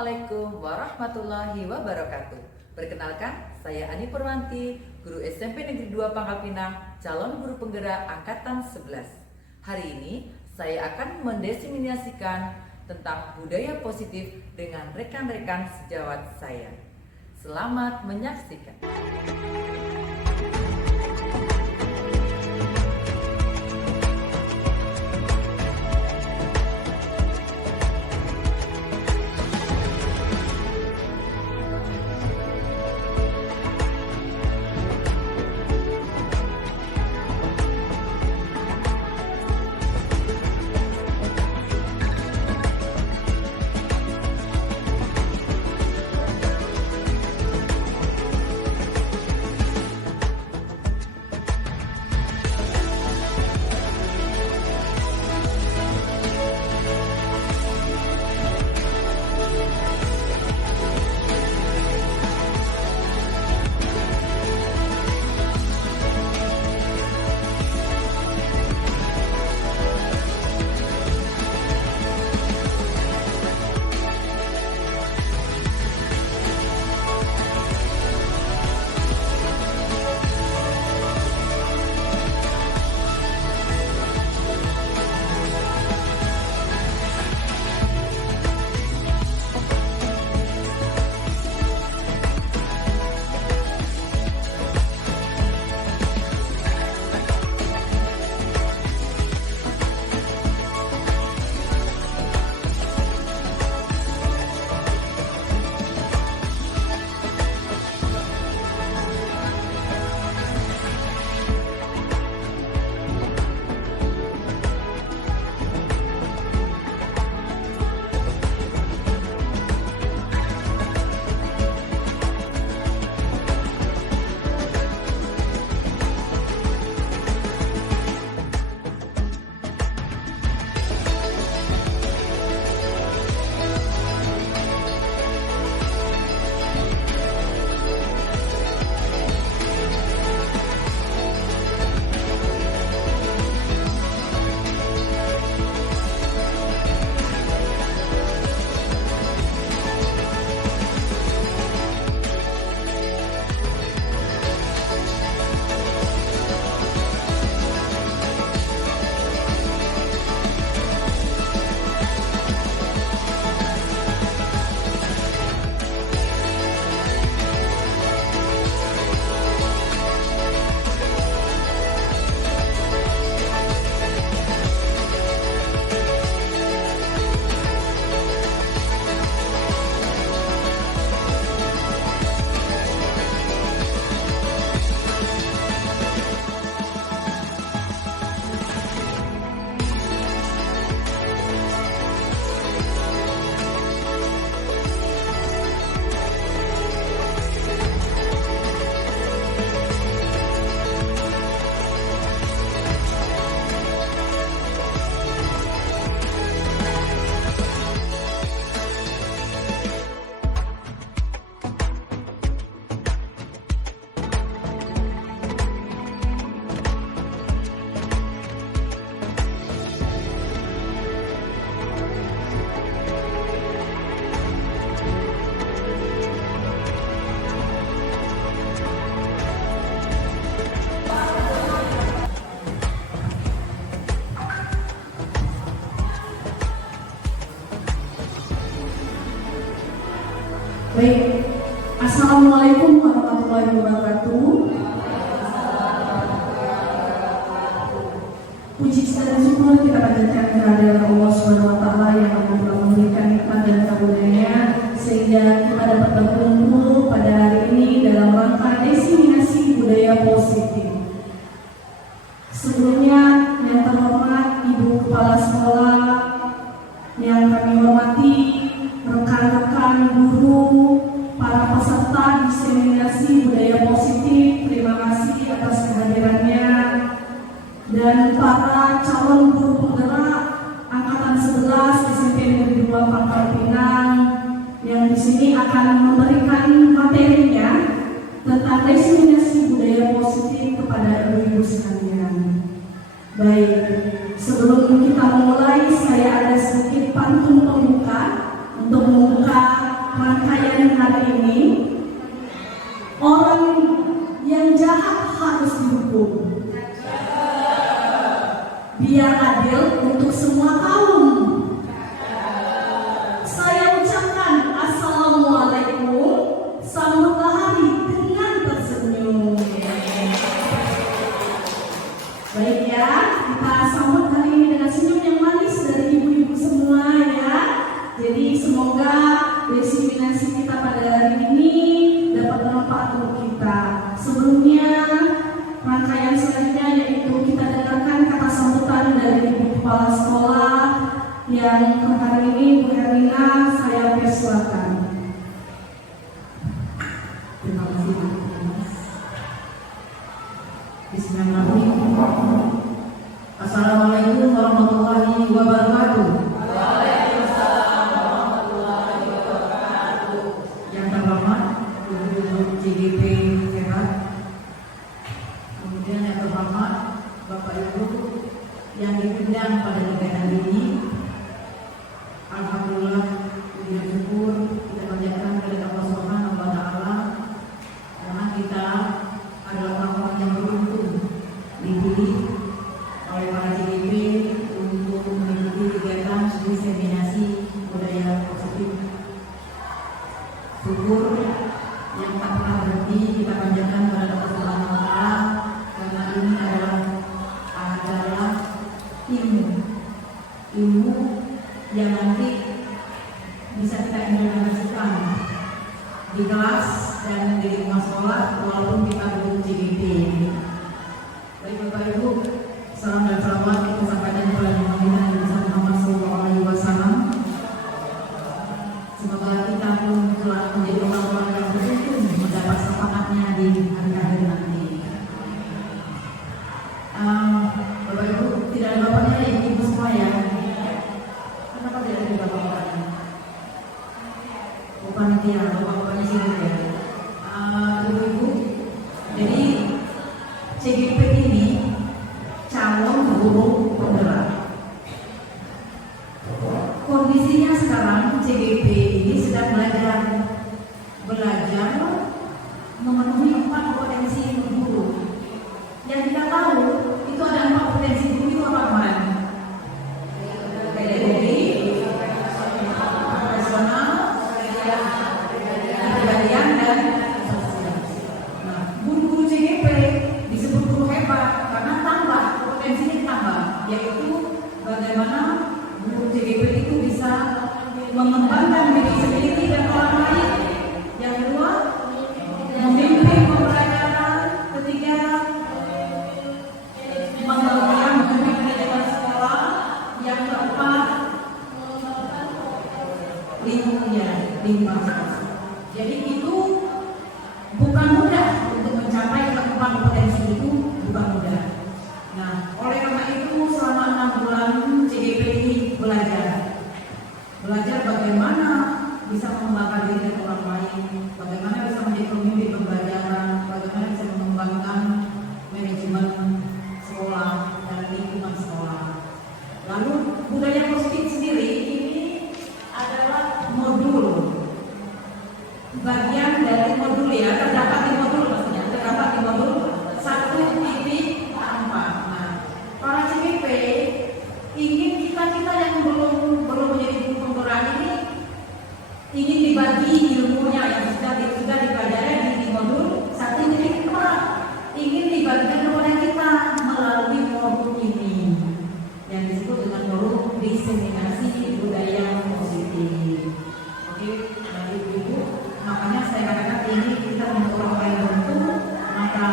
Assalamualaikum warahmatullahi wabarakatuh. Perkenalkan, saya Ani Purwanti, guru SMP Negeri 2 Pangkal Pinang, calon guru penggerak angkatan 11. Hari ini saya akan mendiseminasikan tentang budaya positif dengan rekan-rekan sejawat saya. Selamat menyaksikan. Baik, Assalamualaikum warahmatullahi wabarakatuh. Puji dan syukur kita panjatkan kehadirat Allah Subhanahu wa Ta'ala yang telah memberikan nikmat dan karunia sehingga kita dapat berkumpul pada hari ini dalam rangka diseminasi budaya positif. Sebelumnya, yang terhormat Ibu Kepala Sekolah, yang kami hormati rekan-rekan guru, para peserta diseminasi budaya positif, terima kasih atas kehadirannya, dan para calon guru penggerak angkatan 11 SMP Negeri 2 Pangkal Pinang yang di sini akan memberikan materinya tentang diseminasi budaya positif kepada ibu-ibu sekalian. Baik, sebelum kita memulai, saya ada sedikit pantun pembuka untuk membuka rangkaian hari ini, orang yang jahat harus dihukum. Biar adil untuk semua kaum. Saya ucapkan Assalamualaikum, sambutlah hari dengan tersenyum. Baik ya, kita sambut hari ini dengan senyum yang manis dari ibu-ibu semua ya. Jadi semoga desiminasi kita pada hari ini dapat bermanfaat untuk kita. Sebelumnya, rangkaian selanjutnya yaitu kita dengarkan kata sambutan dari Ibu Kepala Sekolah yang hari ini Bu Herlina saya persilakan. Terima kasih Mas. Bismillahirrahmanirrahim. Assalamualaikum warahmatullahi wabarakatuh. Waalaikumsalam warahmatullahi wabarakatuh. Yang terhormat Ibu CGP Sehat. Kemudian yang terhormat Bapak Ibu yang diundang pada kegiatan ini. Alhamdulillah, puji dan syukur kita panjatkan kepada Allah Subhanahu wa Ta'ala karena kita adalah orang-orang yang beruntung dipilih oleh para CGP untuk mengikuti kegiatan diseminasi budaya positif. Syukur yang tak pernah berhenti kita panjatkan kepada Allah Subhanahu wa Ta'ala karena ini adalah ilmu yang nanti bisa kita implementasikan di kelas dan di rumah sekolah walaupun kita belum CGP. Baik Bapak Ibu, salam dan salawat kita sampaikan kepada Nabi Muhammad SAW. Semoga kita pun telah menjadi orang-orang yang beruntung mendapat syafaatnya di hari akhir nanti. Bapak Ibu, tidak ada bapaknya ya ibu semua ya. Kenapa tidak ada bapak-bapaknya? Panitia, bapak-bapaknya sini ya. Ibu-ibu, jadi CGP ini calon guru penggerak. Kondisinya sekarang CGP ini sedang belajar memenuhi 4 potensi guru. Yang kita tahu itu ada 4 potensi guru itu apa kemarin? Bagaimana guru CGP itu bisa mengembangkan diri sendiri dan orang lain. Yang kedua, memimpin pembelajaran. Ketiga, mengembangkan pendidikan sekolah. Yang keempat, lingkungan. Jadi itu bukan mudah untuk mencapai keempat potensi itu, bukan mudah. Nah, oleh karena itu selama 6 bulan CGP ini belajar bagaimana bisa mengembangkan diri dan orang lain, bagaimana bisa menjadi pemimpin pembelajaran, bagaimana bisa mengembangkan manajemen sekolah dan lingkungan sekolah. Lalu budaya positif sendiri ini adalah modul, bagian dari modul ya, terdapat di modul maksudnya, terdapat di modul 1.4. Para CGP ingin kita yang belum menjadi guru penggerak ini ingin dibagi ilmunya yang sudah dipelajari di modul 1.4, ingin dibagikan kepada kita melalui modul ini yang disebut dengan modul diseminasi budaya positif. Oke, nah ibu-ibu, makanya saya katakan ini kita untuk orang yang beruntung, maka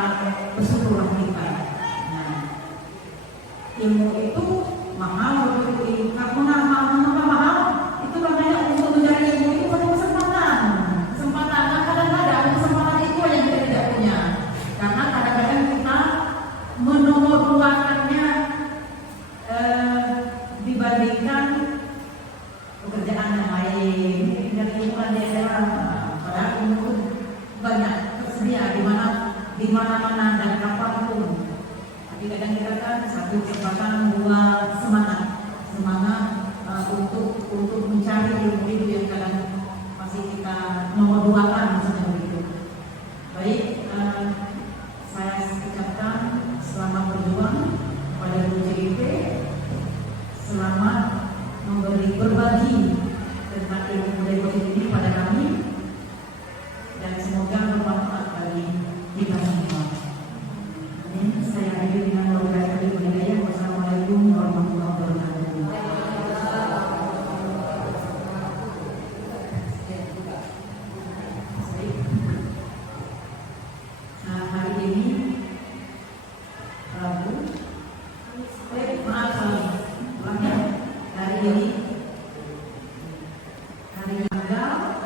bersyukurlah kita. Ilmu itu mahal, mengapa mahal? Itu katanya untuk mencari ilmu itu perlu kesempatan. Nah, kadang-kadang kesempatan itu yang kita tidak punya. Karena kadang-kadang kita menomor-duakannya dibandingkan pekerjaan yang lain, dari lingkungan daerah. Padahal ilmu banyak tersedia di mana-mana dan kapanpun. Tapi kadang kita kan satu kesempatan, 2 semangat untuk mencari ilmu yang kadang masih kita hari tanggal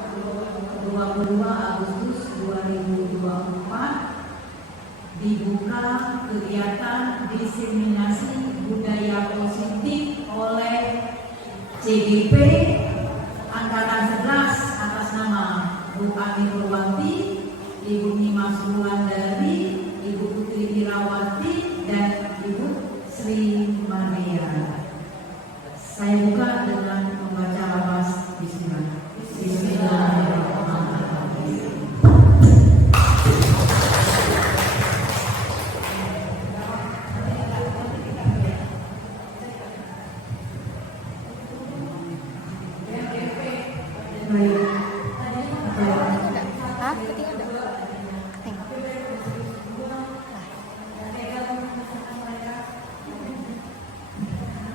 22 Agustus 2024 dibuka kegiatan diseminasi budaya positif oleh CGP Angkatan 11 atas nama Bu Ani Purwanti, Ibu Nimas Wulandari, Ibu Putri Irawati, dan Ibu Sri Maria. Saya buka dengan membaca lafaz Bismillah. Bismillahirrahmanirrahim.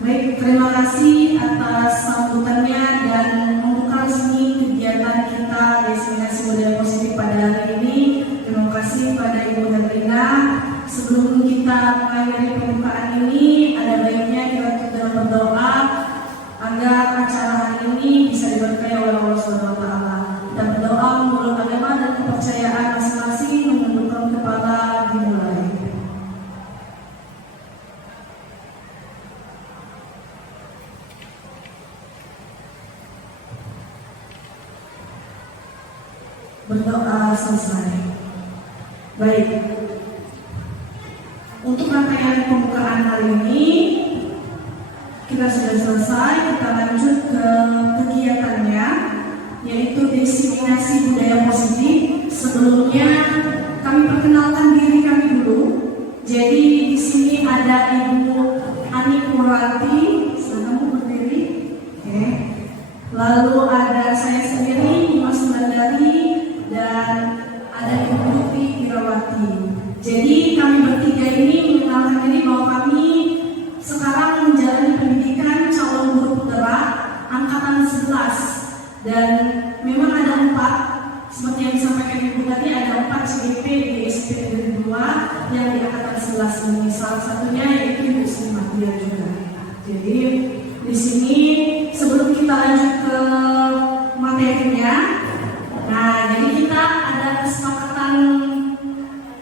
Baik, terima kasih atas sambutannya dan membuka resmi kegiatan kita Destinasi Budaya Positif pada hari ini. Terima kasih pada Ibu Herlina. Sebelum kita mengakhiri pembukaan ini, ada baiknya kita tutup berdoa agar acara hari ini bisa diberkahi oleh Allah SWT. Kita berdoa menurut agama dan kepercayaan masing-masing, menundukkan kepala, dimulai. Berdoa selesai. Baik. Untuk rangkaian pembukaan hari ini kita sudah selesai. Kita lanjut ke kegiatannya, yaitu diseminasi budaya positif. Sebelumnya kami perkenalkan diri kami dulu. Jadi di sini ada Ibu Ani Purwanti. Silakan berdiri. Oke. Lalu ada saya sendiri, Nimas Wulandari, dan ada Ibu Putri Irawati. Jadi kami bertiga ini mengenalkan diri bahwa kami sekarang menjalani pendidikan calon guru penggerak angkatan 11, dan memang ada 4 seperti yang disampaikan Ibu tadi, ada 4 CGP di SMP Negeri 2 yang di angkatan 11 ini. Salah satunya yaitu Ibu Sri Maria juga. Jadi di sini sebelum kita lanjut ke materinya, nah, jadi kita ada kesepakatan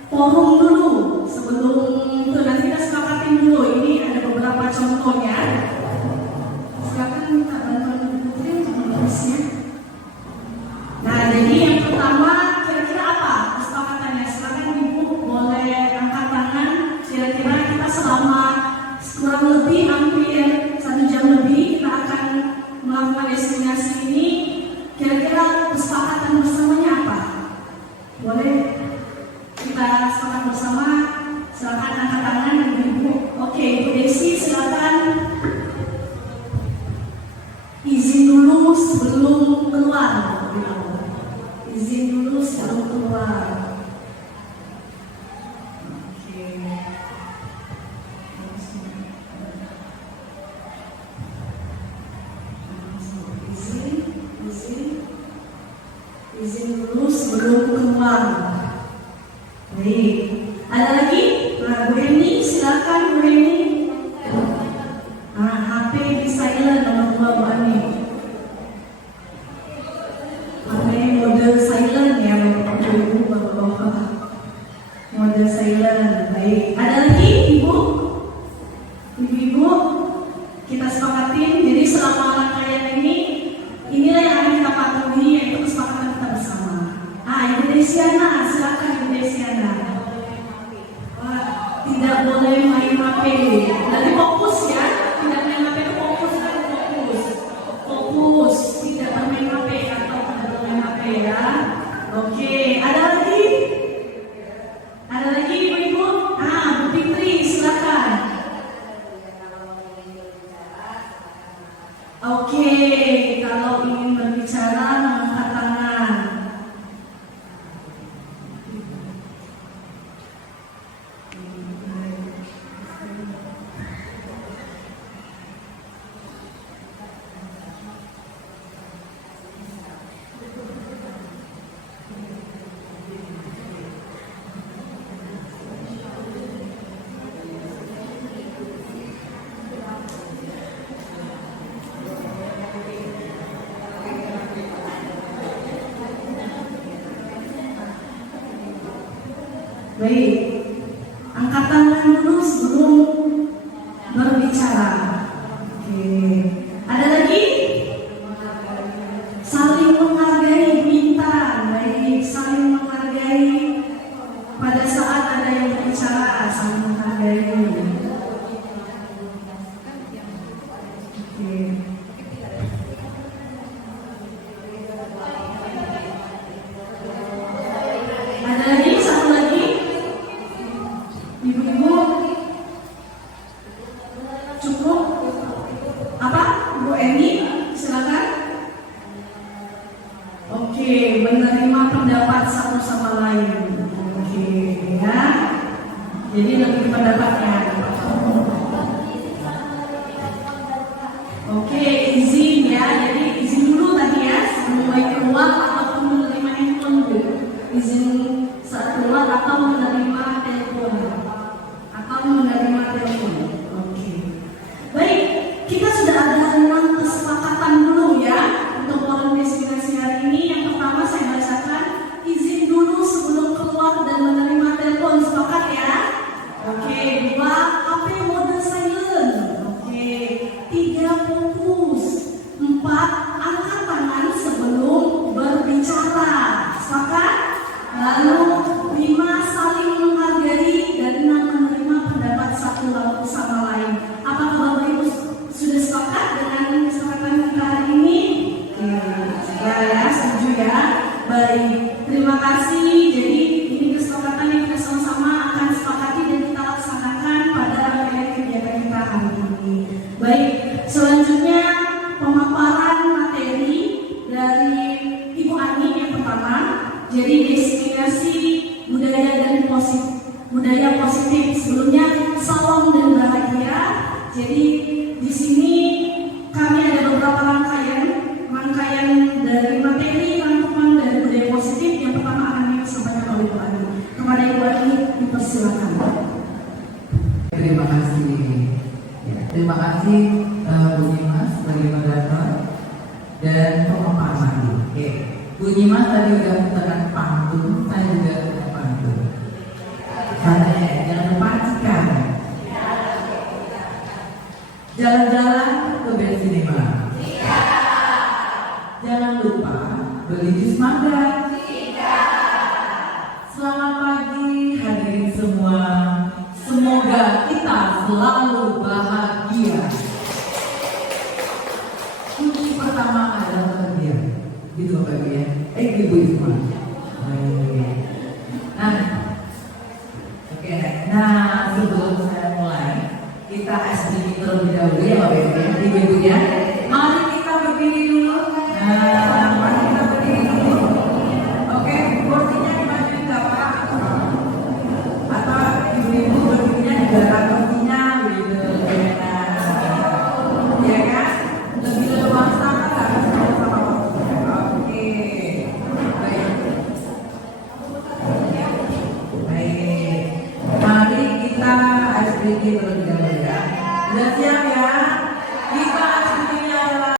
forum dulu. Sebelum itu nanti kita sepakatin dulu. Ini ada beberapa contohnya. Silakan minta bantuan Ibu Putri untuk menulisnya. Nah, jadi yang pertama kira-kira apa kesepakatannya? Silakan Ibu boleh angkat tangan. Kira-kira kita selama kurang lebih hampir 1 jam lebih kita akan melakukan destinasi ini. Kira-kira kesepakatan bersamanya apa? Boleh kita sepakat bersama? Silakan angkat tangan Ibu. Oke, Ibu Desi silakan izin dulu sebelum keluar. Izin dulu sebelum keluar. Oke. Izin dulu sebelum keluar. Baik. Ada lagi? Nah, Bu Eni, silakan Bu Eni. Nah, HP di silent nomor 2 Bu Ani. HP mode silent ya, Ibu, Bapak-bapak. Mode silent. Baik. Ada lagi, Ibu? Ibu-ibu, kita sepakatin. Jadi selama rangkaian ini, inilah yang akan kita patuhi, yaitu kesepakatan kita bersama. Ibu Desiana, silakan Ibu Desiana. Tidak boleh main HP. Nanti fokus ya. Tidak main HP itu fokus, fokus. Fokus. Tidak bermain HP atau tidak bermain HP ya. Oke. Ada lagi? Ada lagi Ibu-ibu? Bu Fitri, silakan. Oke, kalau ingin berbicara mengangkat tangan. Baik, angkat tangan dulu sebelum berbicara. Oke, ada lagi? Saling menghargai bintang. Baik, saling menghargai pada saat ada yang berbicara, saling menghargai. Oke. Ada lagi, satu lagi. Ibu-ibu, cukup? Apa? Bu Eni, silakan. Oke, menerima pendapat satu sama lain. Oke, ya. Jadi lebih pendapatnya. Oke, izin ya. Jadi izin dulu tadi ya, sebelum mulai keluar ataupun menerima handphone dulu. Izin saat keluar atau menerima telepon. Oke. Baik, kita sudah ada 6 kesepakatan dulu ya untuk forum destinasi hari ini. Yang pertama saya bacakan, izin dulu sebelum keluar dan menerima telepon. Sepakat ya? Oke. 2, HP mode silent. Oke. 3, fokus. 4, angkat tangan sebelum berbicara. Sepakat? Lalu 5, saling menghargai, dan 6, menerima pendapat satu sama lain. Apakah Bapak Ibu sudah sepakat dengan kesepakatan kita hari ini? Ya, setuju ya. Baik, terima kasih. Jadi ini kesepakatan yang kita sama-sama akan sepakati dan kita laksanakan pada kegiatan kita hari ini. Baik, selanjutnya pemaparan materi dari Ibu Ani yang pertama. Jadi destinasi budaya positif. Sebelumnya salam dan bahagia. Jadi di sini kami ada beberapa rangkaian dari materi rangkuman dari budaya positif. Yang pertama akan disampaikan oleh Ibu Ani. Kepada Ibu Ani dipersilakan. Terima kasih. Ya, terima kasih Bu Nyimas sebagai moderator dan pemaparan. Oke. Bu Nyimas tadi udah menggunakan pantun, saya juga punya pantun. Jangan lupa cikan. Jalan-jalan ke Bensinema. Jangan lupa beli jus mangga. Selamat pagi hadirin semua. Semoga kita selalu bahagia. Kunci pertama adalah bahagia. Gitu Bapak Ibu ya. Ibu semua. Nah, sebelum saya mulai, kita SDG terlebih dahulu ya Bapak Ibu ya. Ibu ya. Mari kita berdiri dulu. Mari kita berdiri dulu. Oke, kursinya dimajuin nggak Pak? Atau ibu-ibu berdirinya di belakang kursinya gitu. Ya kan? Lebih leluasa kan sama-sama. Oke. Baik. Mari kita SDG terlebih dahulu ya. Sudah siap ya? Kita SDG-nya adalah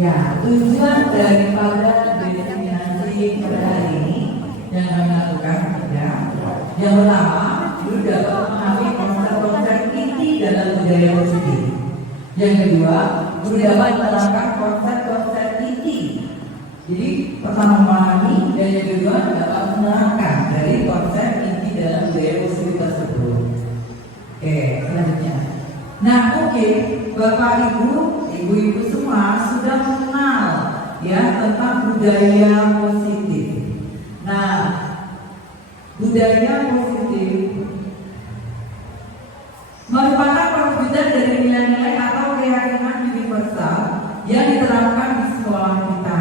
Ya, tujuan daripada desiminasi pada hari ini yang kami lakukan ya, yang pertama, guru dapat memahami konsep-konsep inti dalam budaya positif. Yang kedua, guru dapat menerapkan konsep-konsep inti. Jadi pertama memahami, dan yang kedua dapat menerapkan dari konsep inti dalam budaya positif tersebut. Oke, selanjutnya. Nah, mungkin Bapak Ibu, Ibu-ibu semua sudah mengenal ya tentang budaya positif. Nah, budaya positif merupakan perwujudan dari nilai-nilai atau keyakinan universal yang diterapkan di sekolah kita.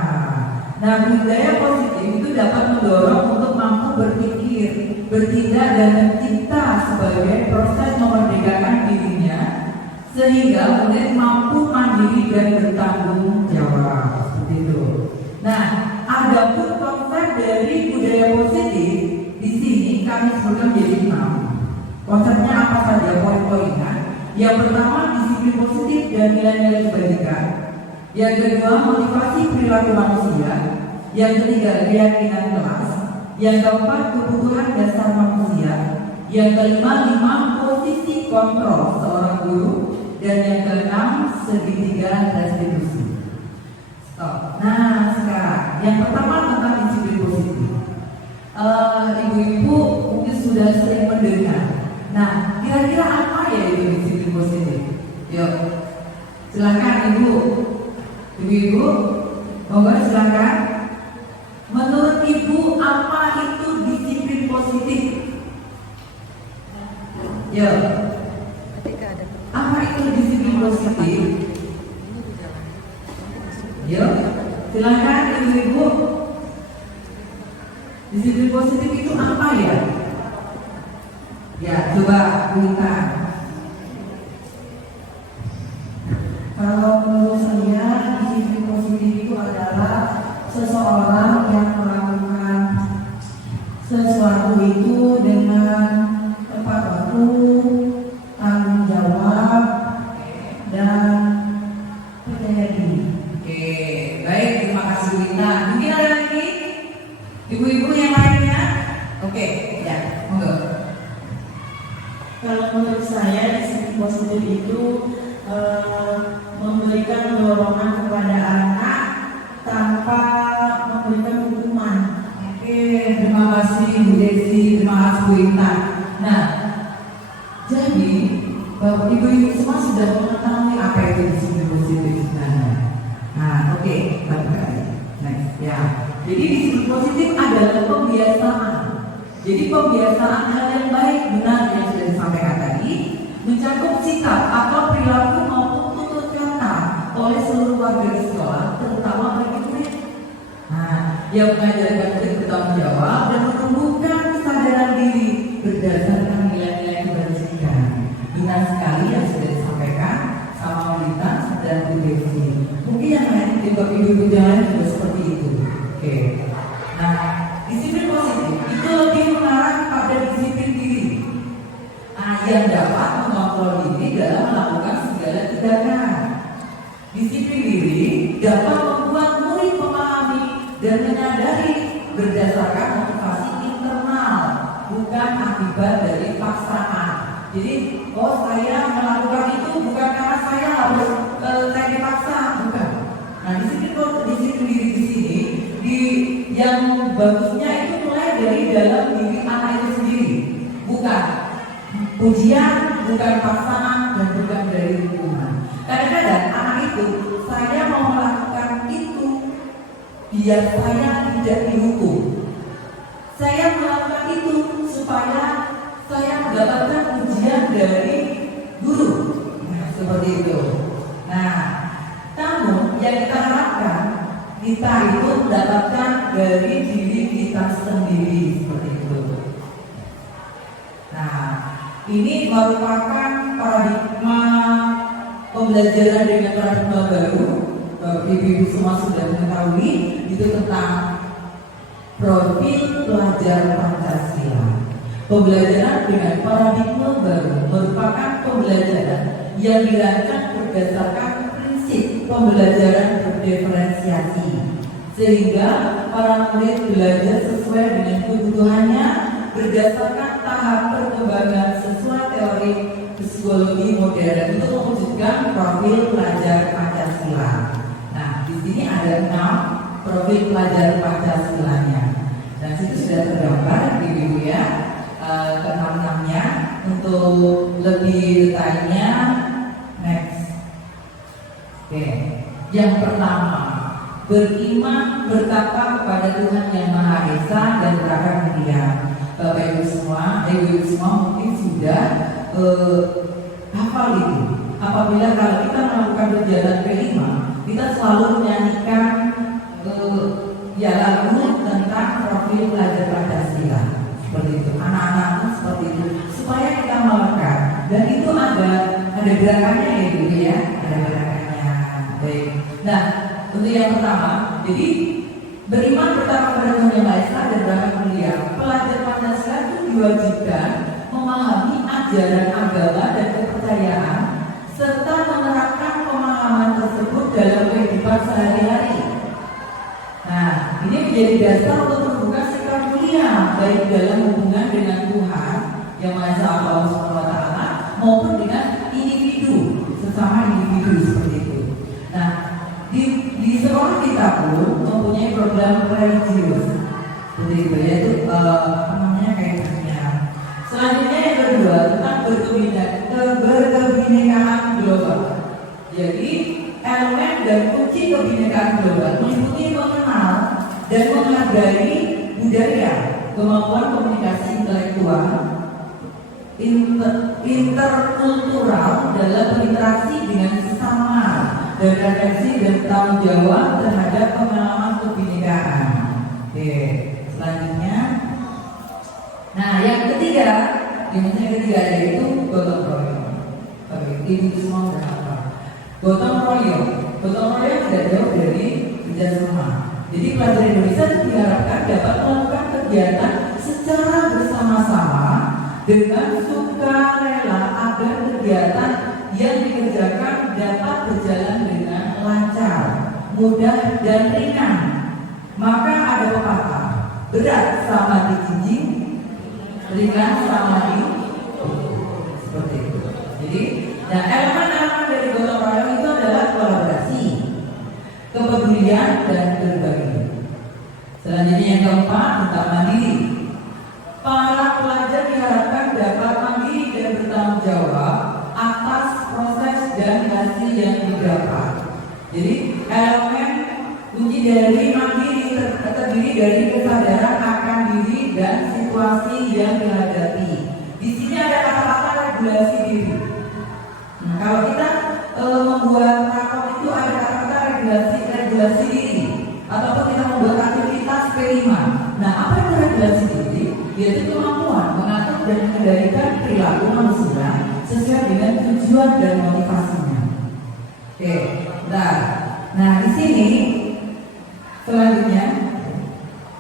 Nah, budaya positif itu dapat mendorong untuk mampu berpikir, bertindak dan mencipta sebagai proses memerdekakan dirinya sehingga kemudian mampu mandiri dan bertanggung jawab seperti itu. Nah, ada pun konsep dari budaya positif di sini kami sebutkan menjadi 6. Konsepnya apa saja poin-poinnya? Yang pertama disiplin positif dan nilai-nilai kebaikan. Yang kedua motivasi perilaku manusia. Yang ketiga keyakinan kelas. Yang keempat kebutuhan dasar manusia. Yang kelima posisi kontrol seorang guru. Dan yang keenam segitiga restitusi. Stop. Nah, sekarang yang pertama tentang disiplin positif. Ibu-ibu mungkin sudah sering mendengar. Nah, kira-kira apa ya itu disiplin positif? Yuk, silakan ibu-ibu, monggo silakan. Menurut ibu apa itu disiplin positif? Yuk. Apa itu disiplin positif? Yuk, silakan ibu-ibu. Disiplin positif itu apa ya? Ya, coba kita. Kalau menurut saya, disiplin positif itu adalah seseorang yang melakukan sesuatu itu dengan tepat waktu, tanggung jawab, dan percaya diri. Oke, baik, terima kasih Wita. Mungkin ada lagi ibu-ibu yang lainnya? Oke, ya, monggo. Kalau menurut saya, disiplin positif itu memberikan dorongan kepada anak tanpa memberikan hukuman. Oke, terima kasih Bu Desi, terima kasih Bu Wita. Nah, jadi Bapak Ibu semua sudah mengetahui apa itu disiplin positif sebenarnya. Nah, oke, baik. Next, ya. Jadi disiplin positif adalah pembiasaan. Jadi pembiasaan hal yang baik benar yang sudah disampaikan tadi mencakup sikap atau perilaku maupun tutur kata oleh seluruh warga di sekolah, terutama bagi murid. Nah, yang mengajarkan murid bertanggung jawab dan menumbuhkan kesadaran diri berdasarkan nilai-nilai kebajikan. Benar sekali yang sudah disampaikan sama Wita dan Bu Desi. Mungkin yang lain di ibu-ibu jalan juga seperti itu. Oke. Nah, disiplin positif itu lebih mengarah pada disiplin diri. Nah, yang dapat mengontrol diri dalam melakukan segala tindakan. Disiplin diri dapat membuat murid memahami dan menyadari berdasarkan motivasi internal, bukan akibat dari paksaan. Jadi, oh saya melakukan itu bukan karena saya harus saya dipaksa, bukan. Nah, disiplin diri di sini, yang bagusnya itu mulai dari dalam diri anak itu sendiri, bukan pujian, bukan paksaan, dan bukan dari hukuman. Kadang-kadang anak itu saya mau melakukan itu biar saya tidak dihukum. Saya melakukan itu supaya saya mendapatkan pujian dari guru. Nah, seperti itu. Nah, namun yang kita harapkan kita itu mendapatkan dari diri kita sendiri seperti itu. Nah, ini merupakan paradigma pembelajaran dengan paradigma baru. Ibu-ibu semua sudah mengetahui itu tentang profil pelajar Pancasila. Pembelajaran dengan paradigma baru merupakan pembelajaran yang dirancang berdasarkan prinsip pembelajaran berdiferensiasi, sehingga para murid belajar sesuai dengan kebutuhannya berdasarkan tahap perkembangan sesuai teori psikologi modern untuk mewujudkan profil pelajar Pancasila. Nah, di sini ada 6 profil pelajar Pancasilanya. Dan situ sudah tergambar Ibu ya, ke-6-nya. Untuk lebih detailnya, next. Oke, yang pertama, beriman bertakwa kepada Tuhan yang Maha Esa dan berakar mulia. Bapak Ibu semua, mungkin sudah hafal itu. Apabila kalau kita melakukan kegiatan P5, kita selalu menyanyikan ya lagu tentang profil pelajar Pancasila. Seperti itu, anak-anak seperti itu, supaya kita melekat. Dan itu ada gerakannya ya Ibu ya, ada gerakannya. Baik. Nah, untuk yang pertama, jadi beriman pertama kepada Tuhan Yang Maha Esa dan berakar mulia. Pelajar Pancasila itu diwajibkan memahami ajaran agama dan kepercayaan serta menerapkan pemahaman tersebut dalam kehidupan sehari-hari. Nah, ini menjadi dasar untuk membuka sikap mulia baik dalam hubungan dengan Tuhan Yang Maha Esa Allah SWT maupun dengan individu, sesama individu seperti itu. Nah, di sekolah kita pun mempunyai program religius seperti itu, yaitu kaitannya. Selanjutnya yang kedua tentang berkebinekaan global. Jadi elemen dan kunci kebinekaan global meliputi mengenal dan menghargai budaya, kemampuan komunikasi intelektual, interkultural dalam berinteraksi dengan sesama, dan refleksi dan tanggung jawab terhadap pengalaman kebinekaan. Oke, selanjutnya. Nah, yang ketiga yaitu gotong royong. Oke, Ibu semua sudah apa? Gotong royong tidak jauh dari kerjasama. Jadi pelajar Indonesia diharapkan dapat melakukan kegiatan secara bersama-sama dengan sukarela agar kegiatan yang dikerjakan dapat berjalan dengan lancar, mudah dan ringan. Maka ada pepatah, berat sama dijinjing, ringan sama di seperti itu. Jadi, nah elemen-elemen dari gotong royong itu adalah kolaborasi, kepedulian dan berbagi. Selanjutnya yang keempat tentang mandiri. Para pelajar diharapkan dapat mandiri dan bertanggung jawab atas proses dan hasil yang didapat. Jadi elemen kunci dari mandiri terdiri dari kesadaran akan diri dan situasi yang dihadapi. Di sini ada kata-kata regulasi diri. Nah, kalau kita membuat rapor itu ada kata-kata regulasi diri, ataupun kita membuat aktivitas P5. Nah, apa itu regulasi diri? Yaitu kemampuan mengatur dan mengendalikan perilaku manusia sesuai dengan tujuan dan motivasinya. Oke, nah di sini selanjutnya,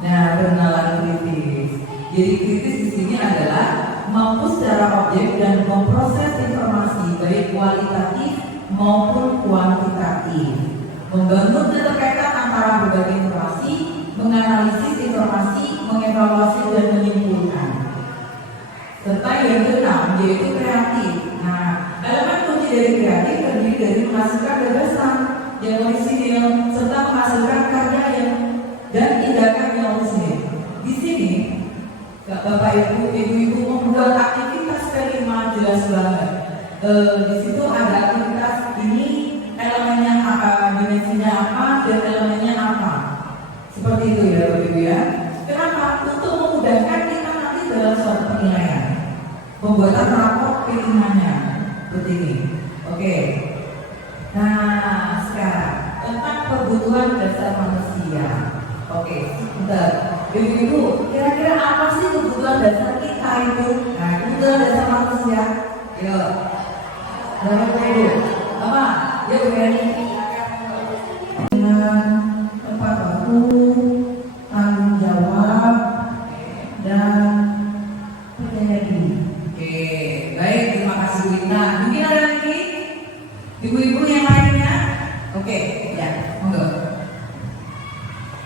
pengenalan kritis. Jadi kritis di sini adalah mampu secara objek dan memproses informasi baik kualitatif maupun kuantitatif, membangun keterkaitan antara berbagai informasi, menganalisis informasi, mengevaluasi dan menyimpulkan. Serta yang keenam yaitu kreatif. Nah, elemen kunci dari kreatif terdiri dari menghasilkan gagasan yang orisinil serta menghasilkan karya yang dan tindakan yang orisinil. Di sini, Bapak Ibu membuat aktivitas P5 jelas banget. Di situ ada aktivitas ini elemennya apa, dimensinya apa, dan elemennya apa. Seperti itu ya Bapak Ibu ya. Kenapa? Untuk memudahkan kita nanti dalam suatu penilaian, pembuatan rapor P5-nya seperti ini. Oke. Nah, sekarang tentang kebutuhan dasar manusia. Oke, sebentar. Ibu-ibu, kira-kira apa sih kebutuhan dasar kita itu? Nah, kebutuhan dasar manusia. Yuk. Berapa Ibu? Apa? Yuk, Bu Yani. Dengan tempat waktu, tanggung jawab, dan percaya diri. Oke, baik, terima kasih Bu Intan. Mungkin ada lagi ibu-ibu yang lainnya? Oke. Oke, ya, monggo.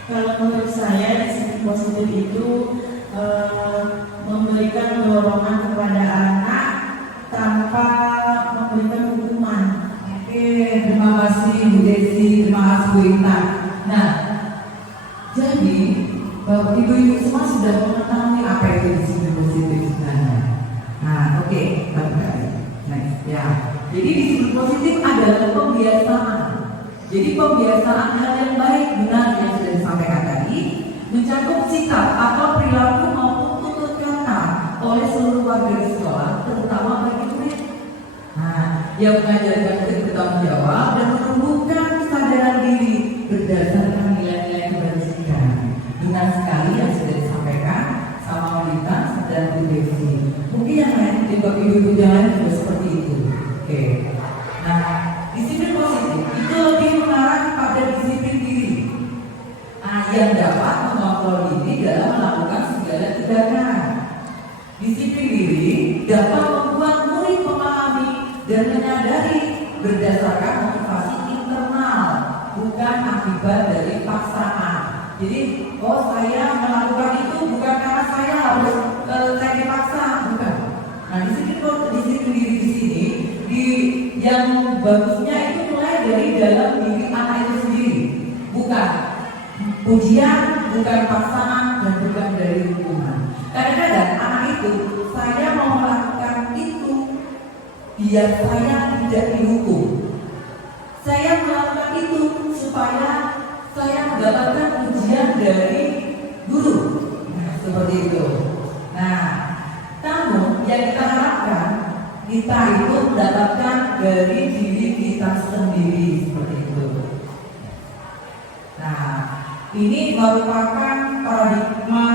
Kalau menurut saya disiplin positif itu memberikan dorongan kepada anak tanpa memberikan hukuman. Oke, terima kasih Bu Desi, terima kasih Bu Intan. Nah, jadi Bapak Ibu semua sudah mengetahui apa itu disiplin positif sebenarnya. Nah, oke, baik. Next, ya. Jadi disiplin positif adalah pembiasaan. Jadi pembiasaan hal yang baik benar yang sudah disampaikan tadi mencakup sikap atau perilaku maupun tutur kata oleh seluruh warga di sekolah, terutama bagi murid. Nah, yang mengajarkan untuk bertanggung jawab dan menumbuhkan kesadaran diri berdasarkan nilai-nilai kebajikan. Benar sekali yang sudah disampaikan sama wanita dan Bu Desi. Mungkin yang lain juga ibu-ibu jalan juga seperti itu. Oke. Nah, disiplin positif itu lebih mengarah pada disiplin diri. Yang dapat mengontrol diri dalam melakukan segala tindakan. Disiplin diri dapat membuat murid memahami dan menyadari berdasarkan motivasi internal, bukan akibat dari paksaan. Jadi, saya melakukan itu bukan karena saya harus saya dipaksa, bukan. Nah, disiplin diri di sini, yang bagusnya itu mulai dari dalam diri anak itu sendiri, bukan pujian, bukan paksaan, dan bukan dari hukuman. Kadang-kadang anak itu, saya mau melakukan itu biar saya tidak dihukum. Saya melakukan itu supaya saya mendapatkan pujian dari guru. Nah, seperti itu. Nah, namun yang kita harapkan kita itu mendapatkan dari diri kita sendiri, seperti itu. Nah, ini merupakan paradigma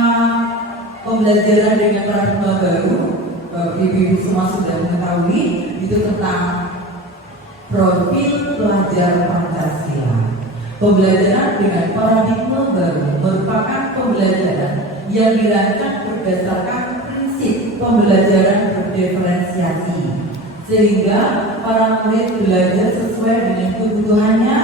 pembelajaran dengan paradigma baru. Ibu-ibu semua sudah mengetahui itu tentang profil pelajar Pancasila. Pembelajaran dengan paradigma baru merupakan pembelajaran yang dirancang berdasarkan prinsip pembelajaran berdiferensiasi, sehingga para murid belajar sesuai dengan kebutuhannya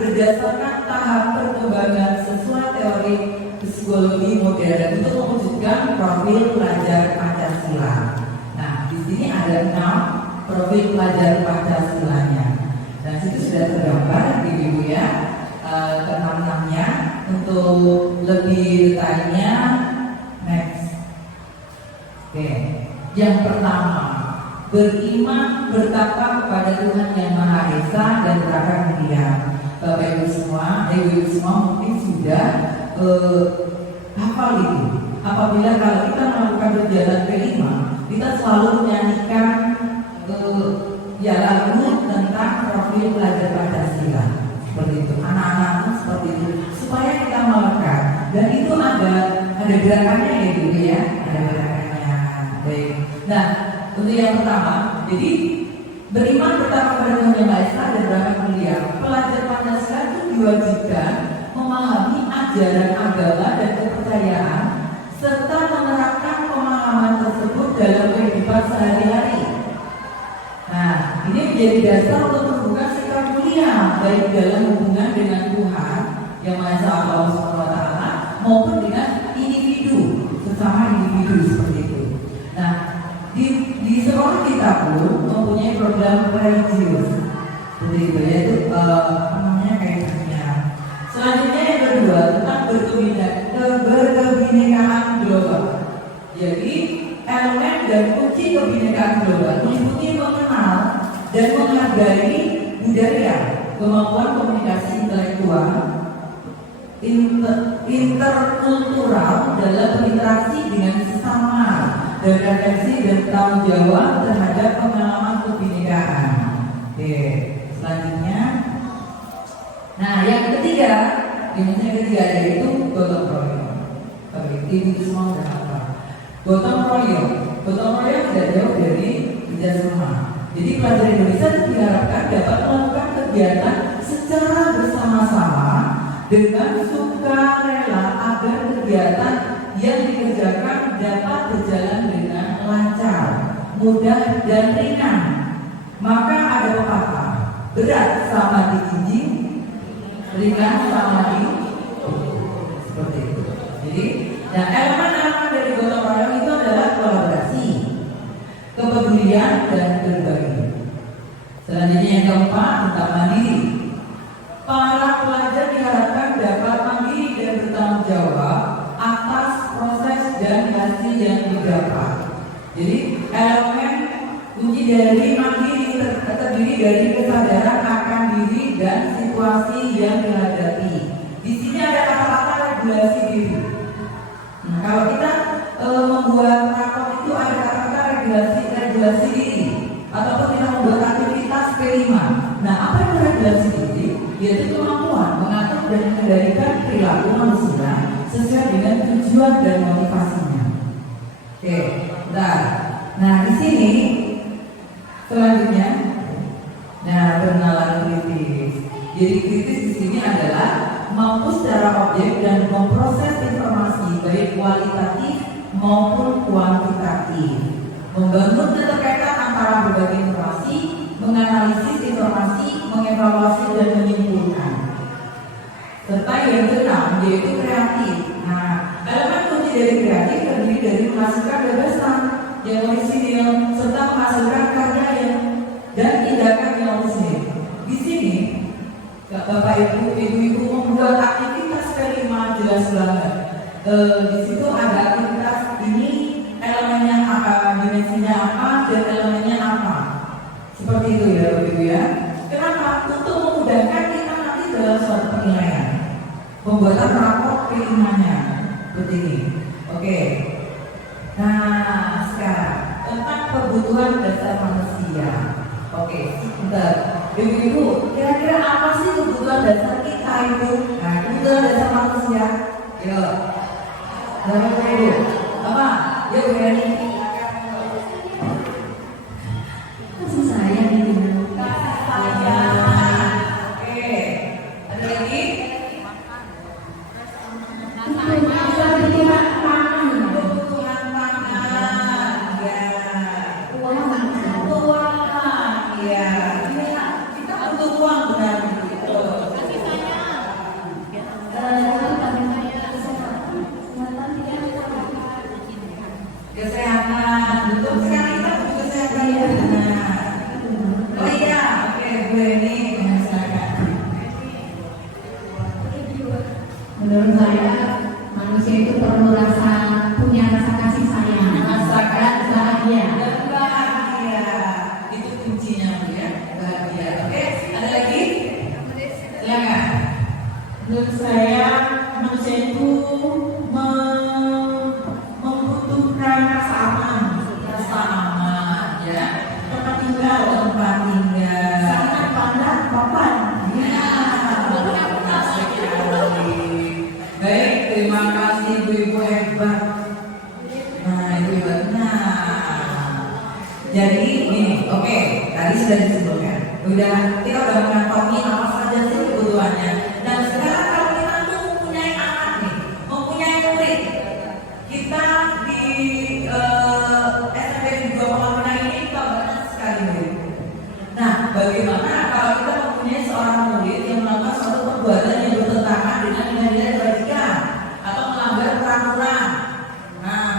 berdasarkan tahap perkembangan sesuai teori psikologi modern untuk mewujudkan profil pelajar Pancasila. Nah, di sini ada 6 profil pelajar Pancasilanya. Dan situ sudah tergambar di Ibu ya, ke-6-nya. Untuk lebih detailnya, next. Oke, yang pertama, beriman bertakwa kepada Tuhan yang Maha Esa dan berakar mulia. Bapak Ibu semua, Ibu semua mungkin sudah hafal itu. Apabila kalau kita melakukan kegiatan kelima, kita selalu menyanyikan lagu tentang profil pelajar Pancasila. Seperti itu, anak-anak seperti itu, supaya kita melekat. Dan itu ada gerakannya ya Ibu ya, ada gerakannya. Baik. Nah, untuk yang pertama, jadi beriman pertama pada Tuhan Yang Maha Esa dan berakar mulia. Pelajar Pancasila itu diwajibkan memahami ajaran agama dan kepercayaan serta menerapkan pemahaman tersebut dalam kehidupan sehari-hari. Nah, ini menjadi dasar untuk membuka sikap mulia baik dalam hubungan dengan Tuhan Yang Maha Esa Allah SWT maupun dengan individu, sesama individu seperti itu. Nah, di sekolah kita pun mempunyai program religius, seperti itu, yaitu kaitannya. Selanjutnya yang kedua tentang berkebinekaan global. Jadi elemen dan kunci kebinekaan global meliputi mengenal dan menghargai budaya, kemampuan komunikasi intelektual, interkultural dalam berinteraksi dengan sesama, dan refleksi dan tanggung jawab terhadap pengalaman kebinekaan. Oke, selanjutnya. Nah, yang ketiga, yaitu gotong royong. Oke, ibu semua sudah apa? Gotong royong tidak jauh dari kerjasama. Jadi pelajar Indonesia diharapkan dapat melakukan kegiatan secara bersama-sama dengan sukarela agar kegiatan yang dikerjakan dapat berjalan dengan lancar, mudah dan ringan. Maka ada pepatah, berat sama dijinjing, berikan sama dia seperti itu. Jadi, nah elemen-elemen dari gotong royong itu adalah kolaborasi, kepedulian dan berbagi. Selanjutnya yang keempat tentang mandiri. Para pelajar diharapkan dapat mandiri dan bertanggung jawab atas proses dan hasil yang didapat. Jadi elemen kunci dari mandiri terdiri dari kesadaran akan diri dan situasi yang dihadapi. Di sini ada kata-kata regulasi diri. Nah, kalau kita membuat rapor itu ada kata-kata regulasi diri, ataupun kita membuat aktivitas P5. Nah, apa itu regulasi diri? Yaitu kemampuan mengatur dan mengendalikan perilaku manusia sesuai dengan tujuan dan motivasinya. Oke, bentar. Nah, di sini selanjutnya, nah pengenalan kritis. Jadi kritis di sini adalah mampu secara objek dan memproses informasi baik kualitatif maupun kuantitatif, membangun keterkaitan antara berbagai informasi, menganalisis informasi, mengevaluasi dan menyimpulkan. Serta yang keenam yaitu kreatif. Nah, elemen kunci dari kreatif terdiri dari menghasilkan gagasan yang orisinil serta menghasilkan karya yang dan tindakan yang orisinil. Di sini Bapak Ibu membuat aktivitas P5 jelas banget. Di situ ada aktivitas ini elemennya apa, dimensinya apa, dan elemennya apa. Seperti itu ya Bapak Ibu ya. Kenapa? Untuk memudahkan kita nanti dalam suatu penilaian. Pembuatan rapor P5-nya seperti ini. Oke. Nah, sekarang tentang kebutuhan dasar manusia. Oke, sebentar. Ibu-ibu, kira-kira apa sih kebutuhan dasar kita itu? Nah, kebutuhan dasar manusia. Yuk. Bapak Ibu, apa? Yuk, berani. Kasih sayang ini. Oke. Ada lagi? Kebutuhan pangan. Ya. Keuangan. Ya. Kita butuh uang benar gitu. Kesehatan, betul sekali kita butuh kesehatan ya. Oh iya, oke, Bu Eni, silakan. Menurut saya manusia itu perlu punya rasa kasih sayang, Rasakan bahagia. dan bahagia. Itu kuncinya Bu ya, bahagia. Oke, ada lagi? Silakan. Menurut saya manusia itu membutuhkan rasa aman, Rasa aman ya. tempat tinggal, Tempat tinggal. sangat pandang papan. Baik, terima kasih ibu-ibu hebat. Nah, itu hebat. Nah, jadi ini, oke, tadi sudah disebutkan. Kita udah mengantongi apa saja sih kebutuhannya. Dan sekarang kalau kita tuh mempunyai anak nih, mempunyai murid, kita di SMP Negeri 2 Pamekasan ini kita banyak sekali murid. Nah, bagaimana kalau kita mempunyai seorang murid yang melakukan suatu perbuatan yang bertentangan dengan nilai-nilai kebaikan atau melanggar peraturan? Nah,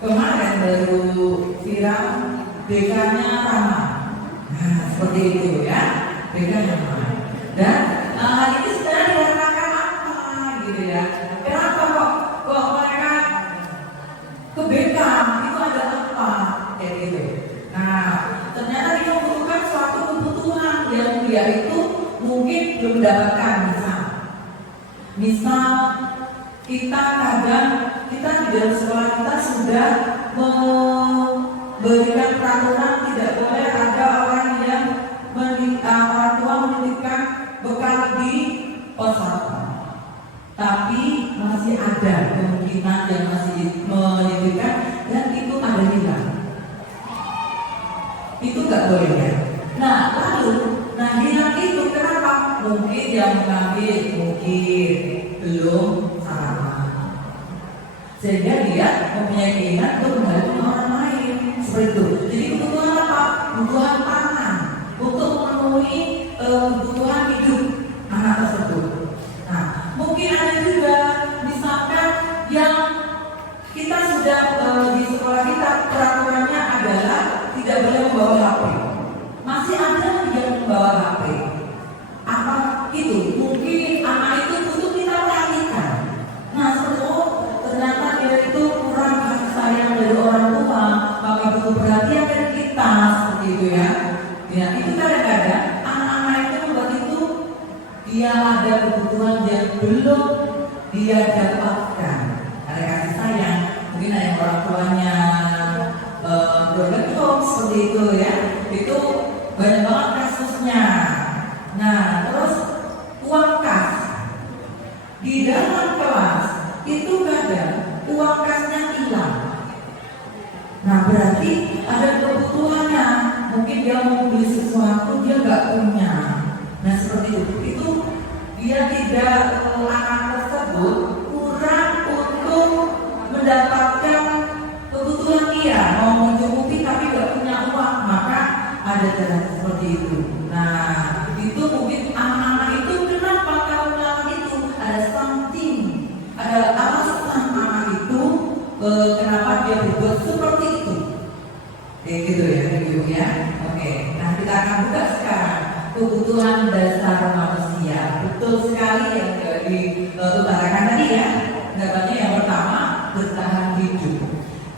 kemarin baru viral BK-nya ramah. Nah, seperti itu ya, BK-nya ramah. Dan hal ini sebenarnya dikarenakan apa gitu ya? Kenapa kok mereka ke BK itu ada apa kayak gitu? Nah, ternyata dia membutuhkan suatu kebutuhan yang dia itu mungkin belum mendapatkan. Misal kita kadang di dalam sekolah kita sudah memberikan peraturan tidak boleh ada orang yang orang tua menitipkan bekal di pos satpam. Tapi masih ada kemungkinan yang masih menitipkan dan itu ada hilang. Itu nggak boleh ya. Nah lalu, hilang itu kenapa? Mungkin yang mengambil mungkin belum sama, sehingga dia mempunyai keinginan untuk membantu orang lain seperti itu. Jadi kebutuhan apa? Kebutuhan pangan untuk memenuhi kebutuhan hidup anak tersebut. Ya, itu kadang-kadang anak-anak itu membuat itu dia ada kebutuhan yang belum dia dapatkan. Ada kasih sayang, mungkin ada yang orang tuanya berbentuk seperti itu ya. Itu banyak banget kasusnya. Nah, terus uang kas di dalam kelas itu kadang uang kasnya hilang. Nah, berarti ada kebutuhannya. Mungkin dia mau beli sesuatu dia nggak punya. Nah, seperti itu dia tidak anak tersebut kurang untuk mendapatkan kebutuhan dia, mau mencukupi tapi nggak punya uang, maka ada cara seperti itu. Nah, itu mungkin anak-anak itu kenapa kalau bilang itu ada something, ada alasan anak itu kenapa dia berbuat seperti itu. Kayak gitu ya, Ibu ya. Oke, nah kita akan buka sekarang kebutuhan dasar manusia. Betul sekali yang diutarakan tadi ya. Jawabannya yang pertama, bertahan hidup.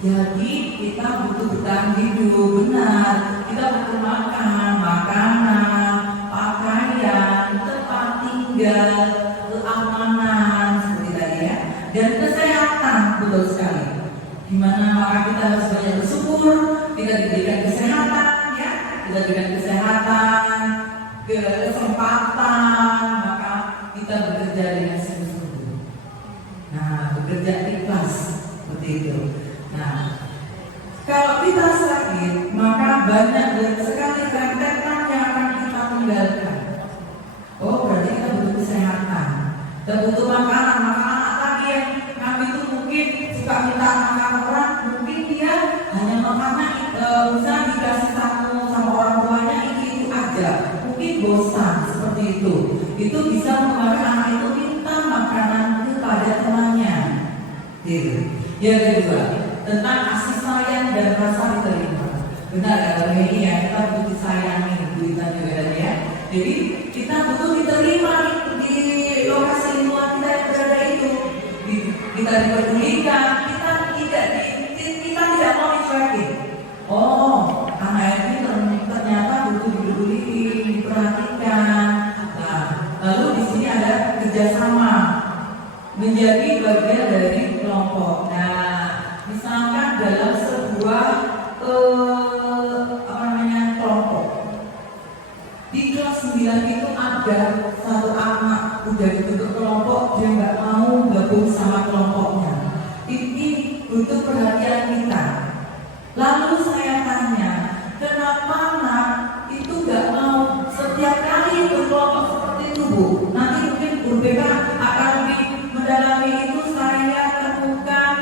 Jadi kita butuh bertahan hidup, benar. Kita butuh makan, makanan, pakaian, tempat tinggal, keamanan seperti tadi ya, dan kesehatan, betul sekali. Dimana maka kita harus banyak bersyukur, kita diberikan kesehatan ya, kita diberikan kesehatan, kesempatan, maka kita bekerja dengan sungguh-sungguh. Nah, bekerja ikhlas seperti itu. Nah, kalau kita sakit, maka banyak sekali rentetan yang akan kita tinggalkan. Oh, berarti kita butuh kesehatan, kita butuh makanan. Makanan tadi yang kami itu mungkin suka minta makan orang, mungkin dia hanya makannya bisa dikasih sama orang tuanya itu aja, mungkin bosan seperti itu. Itu bisa membuat anak itu minta makanan kepada temannya. Gitu. Yang kedua, tentang kasih sayang dan rasa diterima. Benar ya, ini ya, kita butuh disayangi, kita juga ya. Jadi kita butuh diterima di lokasi lingkungan kita yang berada itu. Kita diperdulikan, kita tidak mau dicuekin. Oh, anak ini ternyata butuh dipeduli, diperhatikan. Nah, lalu di sini ada kerjasama menjadi bagian dari kelompok. Nah, misalkan dalam sebuah kelompok di kelas 9 itu ada satu anak udah dibentuk kelompok, dia nggak mau gabung sama kelompoknya. Ini butuh perhatian kita. Lalu saya tanya, kenapa anak itu nggak mau setiap kali berkelompok seperti itu, Bu? Nanti mungkin Guru BK akan lebih mendalami itu. Saya temukan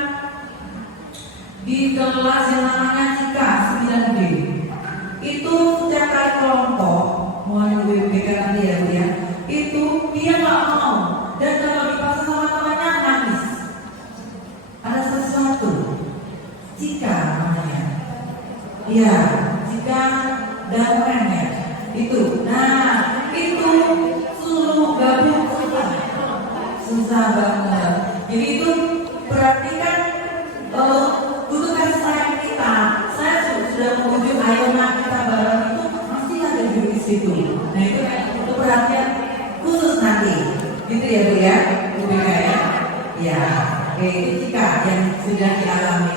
di kelas yang namanya Cika 9B. Itu setiap kali kelompok, mohon Guru BK nanti ya, Bu ya. Itu dia nggak mau, dan kalau dipaksa sama temannya nangis. Ada sesuatu, Cika namanya. Iya, Cika dan ya. Itu, nah itu suruh gabung susah banget. Jadi itu berarti kan butuh kasih sayang kita. Saya sudah mengunjung ayo kita bareng itu pasti ada di situ. Nah itu perhatian khusus nanti. Gitu ya Bu ya, Bu BK ya. Ya, oke, itu Cika yang sudah dialami.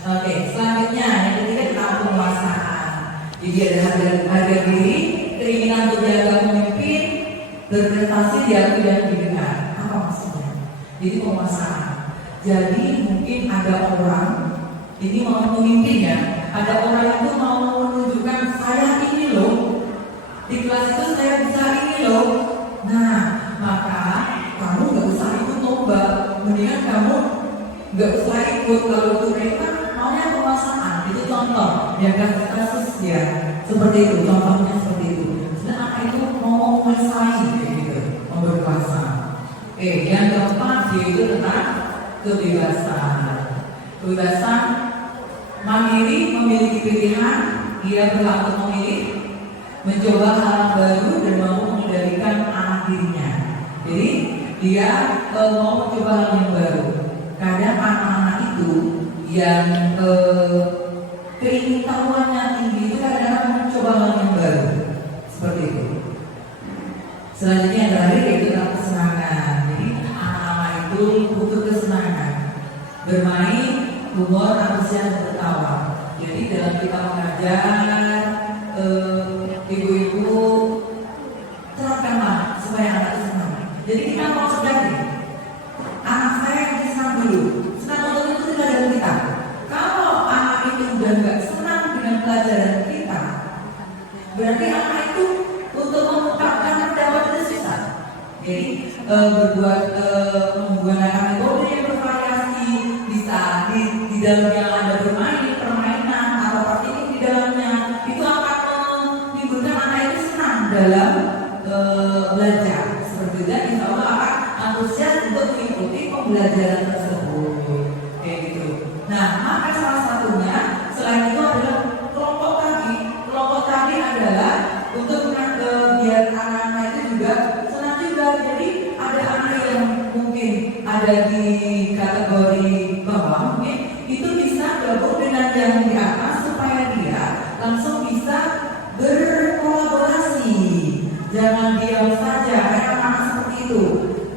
Oke, selanjutnya yang ketiga tentang penguasaan. Jadi ada harga diri, keinginan untuk jaga pemimpin, berprestasi diakui dan didengar. Apa maksudnya? Jadi penguasaan. Jadi mungkin ada orang ini mau memimpin ya. Ada orang itu mau menunjukkan saya ini loh. Di kelas itu saya bisa ini loh. Nah, maka kamu nggak usah ikut lomba. Mendingan kamu nggak usah ikut. Kalau itu mereka maunya penguasaan. Itu contoh. Ya kan kasus ya. Seperti itu. Contohnya seperti itu. Sedang anak itu mau menguasai gitu, mau berkuasa. Yang keempat yaitu tentang kebebasan. Kebebasan mandiri, memiliki pilihan, dia berhak untuk memilih, mencoba hal baru dan mampu mengendalikan anak dirinya. Jadi dia mau mencoba hal yang baru. Kadang anak-anak itu yang keingintahuannya tinggi itu kadang-kadang mencoba hal yang baru. Seperti itu. Selanjutnya yang terakhir yaitu tentang kesenangan. Jadi anak-anak itu butuh kesenangan, bermain, humor, antusias, dan tertawa. Jadi dalam kita mengajar ibu-ibu, terapkanlah supaya anak itu senang. Jadi kita mau sedang anak saya yang senang dulu. Senang untuk itu tidak dari kita. Kalau anak itu sudah nggak senang dengan pelajaran kita, berarti anak itu untuk mengungkapkan pendapat itu susah. Jadi menggunakan metode yang bervariasi, bisa di dalamnya ada bermain permainan atau praktik di dalamnya, itu akan menimbulkan anak itu senang dalam belajar. Seperti itu, insya Allah akan antusias untuk mengikuti pembelajaran tersebut. Kayak gitu. Nah, maka salah satunya selain itu adalah kelompok tadi. Kelompok tadi adalah untuk biar anak-anak itu juga senang juga. Jadi ada anak yang mungkin ada di kategori bawah, mungkin itu bisa gabung dengan yang di atas supaya dia langsung bisa berkolaborasi. Jangan diam saja, anak-anak seperti itu.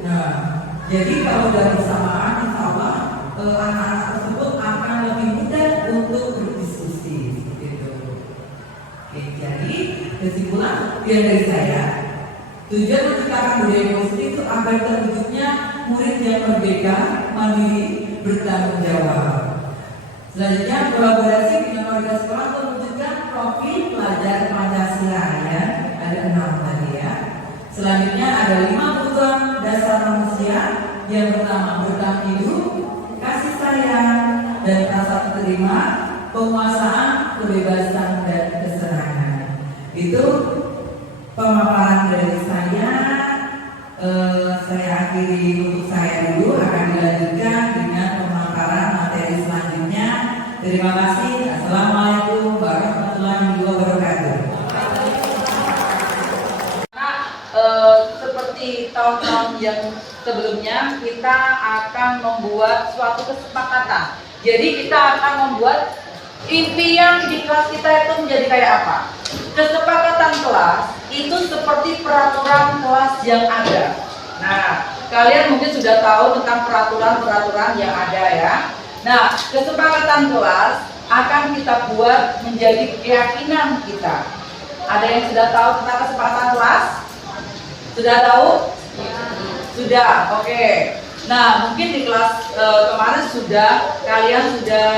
Nah, jadi kalau sudah bersamaan, insya Allah anak-anak tersebut akan lebih mudah untuk berdiskusi. Gitu. Oke, jadi kesimpulan yang dari saya, tujuan menciptakan budaya positif itu agar terwujudnya murid yang merdeka, mandiri, bertanggung jawab. Selanjutnya kolaborasi dengan warga sekolah untuk mewujudkan profil pelajar Pancasila ya. Ada 6 tadi ya. Selanjutnya ada 5 kebutuhan dasar manusia. Yang pertama bertahan hidup, kasih sayang, dan rasa terima, penguasaan, kebebasan, dan kesenangan. Itu pemaparan dari saya. Saya akhiri untuk saya dulu, akan dilanjutkan dengan pemaparan materi selanjutnya. Terima kasih. Assalamualaikum warahmatullahi wabarakatuh. Seperti tahun-tahun yang sebelumnya, kita akan membuat suatu kesepakatan. Jadi kita akan membuat impian di kelas kita itu menjadi kayak apa? Kesepakatan kelas itu seperti peraturan kelas yang ada. Nah, kalian mungkin sudah tahu tentang peraturan-peraturan yang ada ya. Nah, kesepakatan kelas akan kita buat menjadi keyakinan kita. Ada yang sudah tahu tentang kesepakatan kelas? Sudah tahu? Sudah, oke. Nah, mungkin di kelas kemarin kalian sudah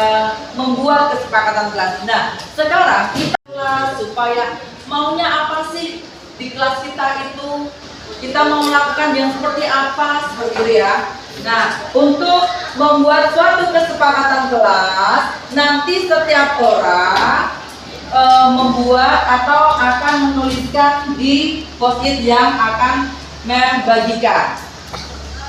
membuat kesepakatan kelas. Nah, sekarang kita kelas supaya maunya apa sih di kelas kita itu? Kita mau melakukan yang seperti apa, seperti itu ya. Nah, untuk membuat suatu kesepakatan kelas, nanti setiap orang membuat atau akan menuliskan di post-it yang akan membagikan.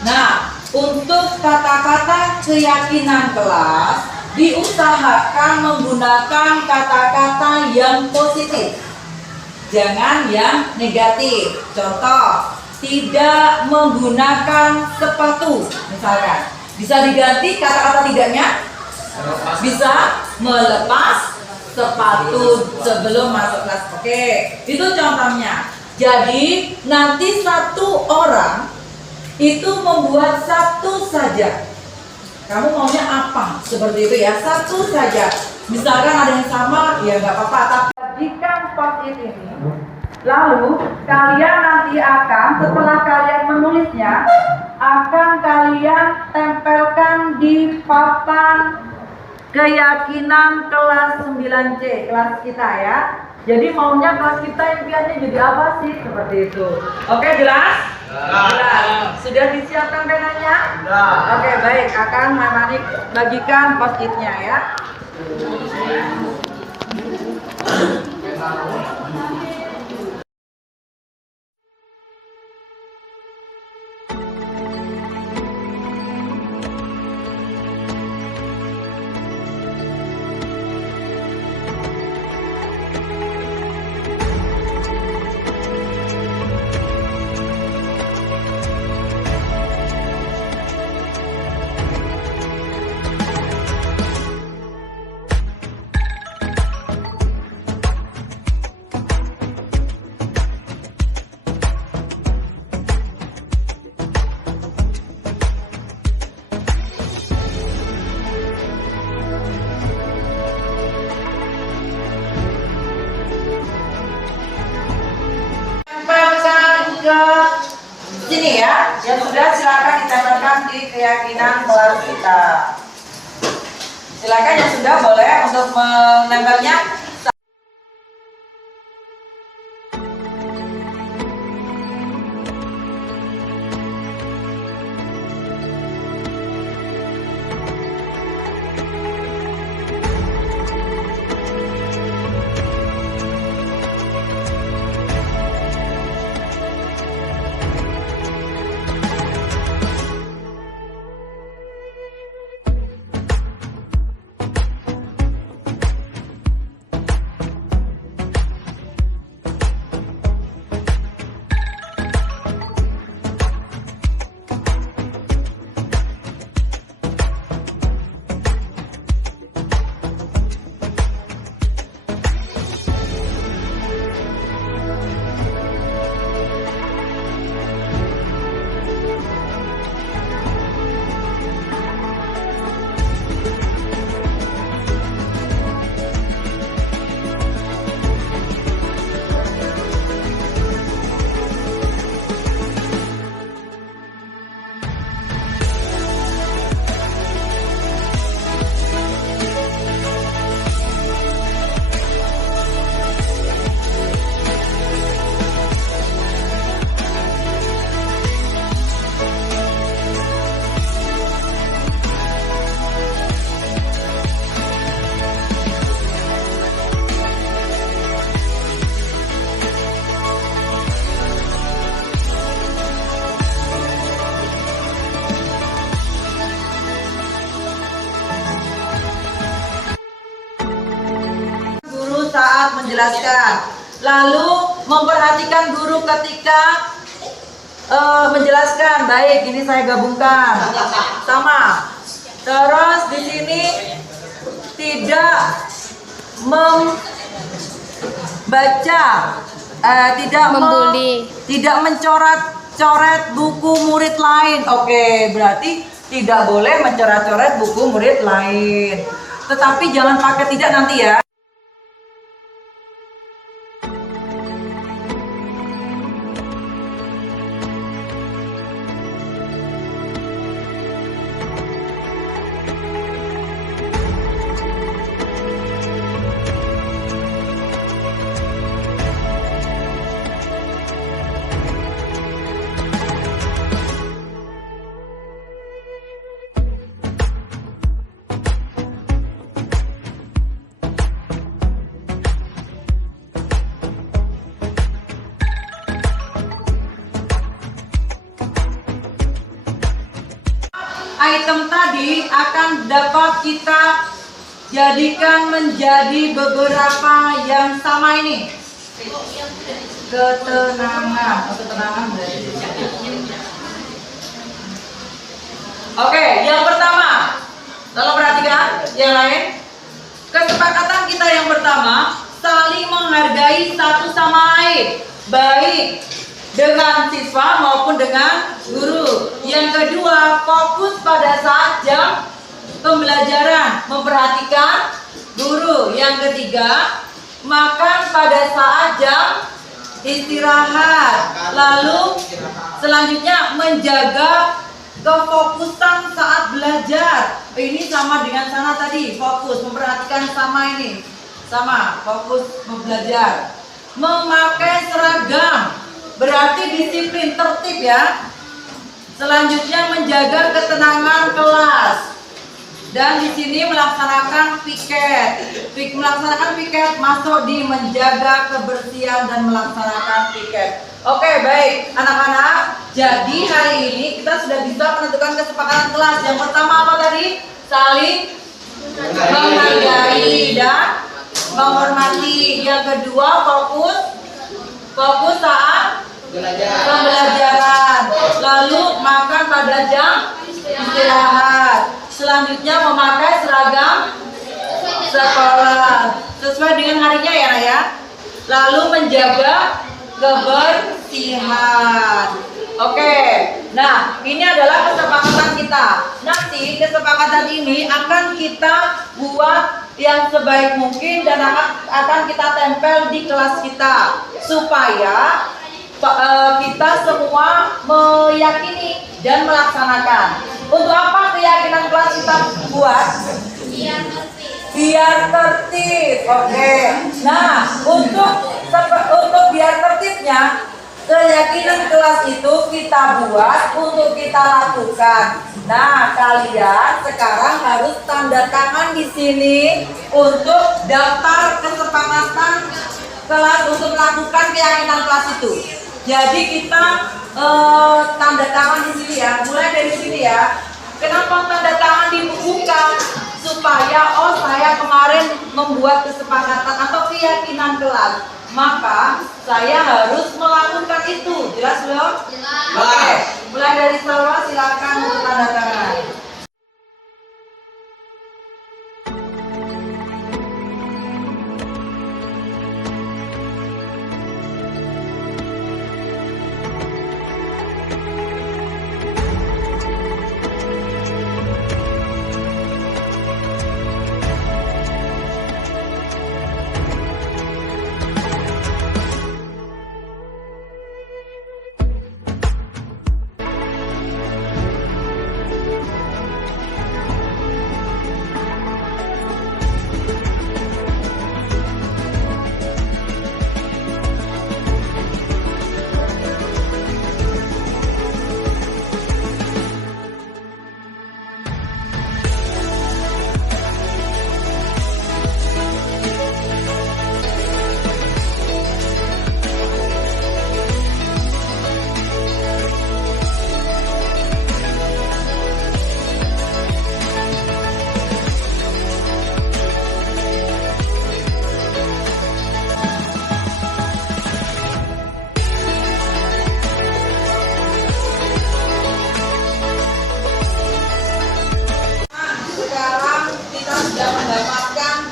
Nah, untuk kata-kata keyakinan kelas diusahakan menggunakan kata-kata yang positif, jangan yang negatif. Contoh, tidak menggunakan sepatu misalkan, bisa diganti kata-kata tidaknya, bisa melepas sepatu sebelum masuk kelas. Oke, itu contohnya. Jadi nanti satu orang itu membuat satu saja. Kamu maunya apa? Seperti itu ya, satu saja. Misalkan ada yang sama, ya nggak apa-apa. Tapi jadikan post-it ini, lalu kalian nanti akan, setelah kalian menulisnya, akan kalian tempelkan di papan keyakinan kelas 9C, kelas kita ya. Jadi maunya kelas kita impiannya jadi apa sih? Seperti itu. Oke, jelas? Jelas. Sudah disiapkan penanya? Sudah. Oke, baik. Akan Mamanik bagikan post-it-nya ya. ke sini ya. Yang sudah silakan ditempelkan di keyakinan kelas kita. Silakan yang sudah boleh untuk menempelnya. Saat menjelaskan, lalu memperhatikan guru ketika menjelaskan. Baik, ini saya gabungkan sama. Terus di sini tidak membaca, tidak mencoret-coret buku murid lain. Oke, berarti tidak boleh mencoret-coret buku murid lain. Tetapi jangan pakai tidak nanti ya. Item tadi akan dapat kita jadikan menjadi beberapa yang sama ini. Ketenangan. Oke, yang pertama. Tolong perhatikan yang lain. Kesepakatan kita yang pertama, saling menghargai satu sama lain, baik dengan siswa maupun dengan guru. Yang kedua, fokus pada saat jam pembelajaran, memperhatikan guru. Yang ketiga, makan pada saat jam istirahat. Lalu selanjutnya menjaga kefokusan saat belajar. Ini sama dengan sana tadi, fokus, memperhatikan sama ini. Sama, fokus belajar. Memakai seragam, berarti disiplin, tertib ya. Selanjutnya menjaga ketenangan kelas. Dan di sini melaksanakan piket. Melaksanakan piket masuk di menjaga kebersihan dan melaksanakan piket. Oke, baik anak-anak. Jadi hari ini kita sudah bisa menentukan kesepakatan kelas. Yang pertama apa tadi? Saling menghargai dan menghormati. Yang kedua fokus saat pembelajaran. Lalu makan pada jam istirahat. Selanjutnya memakai seragam sekolah sesuai dengan harinya ya Raya. Lalu menjaga kebersihan. Oke, nah ini adalah kesepakatan kita. Nanti kesepakatan ini akan kita buat yang sebaik mungkin dan akan kita tempel di kelas kita supaya kita semua meyakini dan melaksanakan. Untuk apa keyakinan kelas kita buat? Biar tertib. Oke. Nah, untuk biar tertibnya, keyakinan kelas itu kita buat untuk kita lakukan. Nah, kalian sekarang harus tanda tangan di sini untuk daftar kesepakatan kelas untuk melakukan keyakinan kelas itu. Jadi kita tanda tangan di sini ya. Mulai dari sini ya. Kenapa tanda tangan dibuka? Supaya saya kemarin membuat kesepakatan atau keyakinan kelas, maka saya harus melakukan itu. Jelas belum? Jelas. Oke, mulai dari Salwa silakan untuk tanda tangan.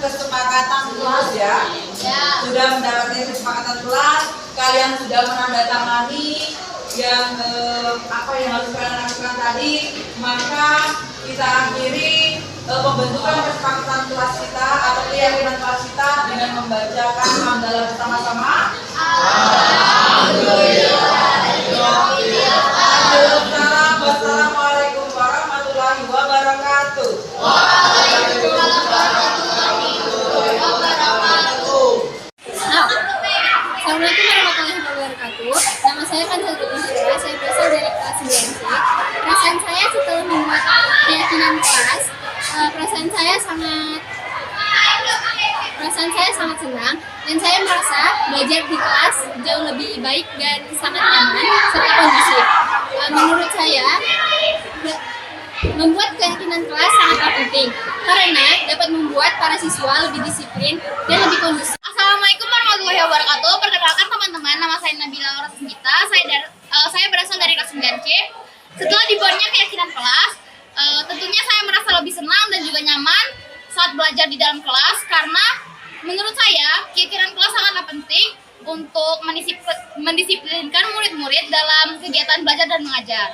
Kesepakatan kelas ya. Sudah mendapatkan kesepakatan kelas, kalian sudah menandatangani yang apa yang harus kalian lakukan tadi, maka kita akhiri pembentukan kesepakatan kelas kita atau keyakinan kelas kita dengan membacakan hamdalah bersama-sama. Wassalamualaikum warahmatullahi wabarakatuh. Assalamualaikum warahmatullahi wabarakatuh. Nama saya Kanza Gusura, saya berasal dari kelas 9C. Perasaan saya setelah membuat keyakinan kelas, perasaan saya sangat senang dan saya merasa belajar di kelas jauh lebih baik dan sangat nyaman serta kondusif. Menurut saya, membuat keyakinan kelas sangatlah penting karena dapat membuat para siswa lebih disiplin dan lebih kondusif. Assalamualaikum warahmatullahi wabarakatuh. Perkenalkan teman-teman, nama saya Nabila Rosmita. Saya berasal dari kelas 9C. Setelah dibuatnya keyakinan kelas, tentunya saya merasa lebih senang dan juga nyaman saat belajar di dalam kelas karena menurut saya keyakinan kelas sangatlah penting untuk mendisiplinkan murid-murid dalam kegiatan belajar dan mengajar.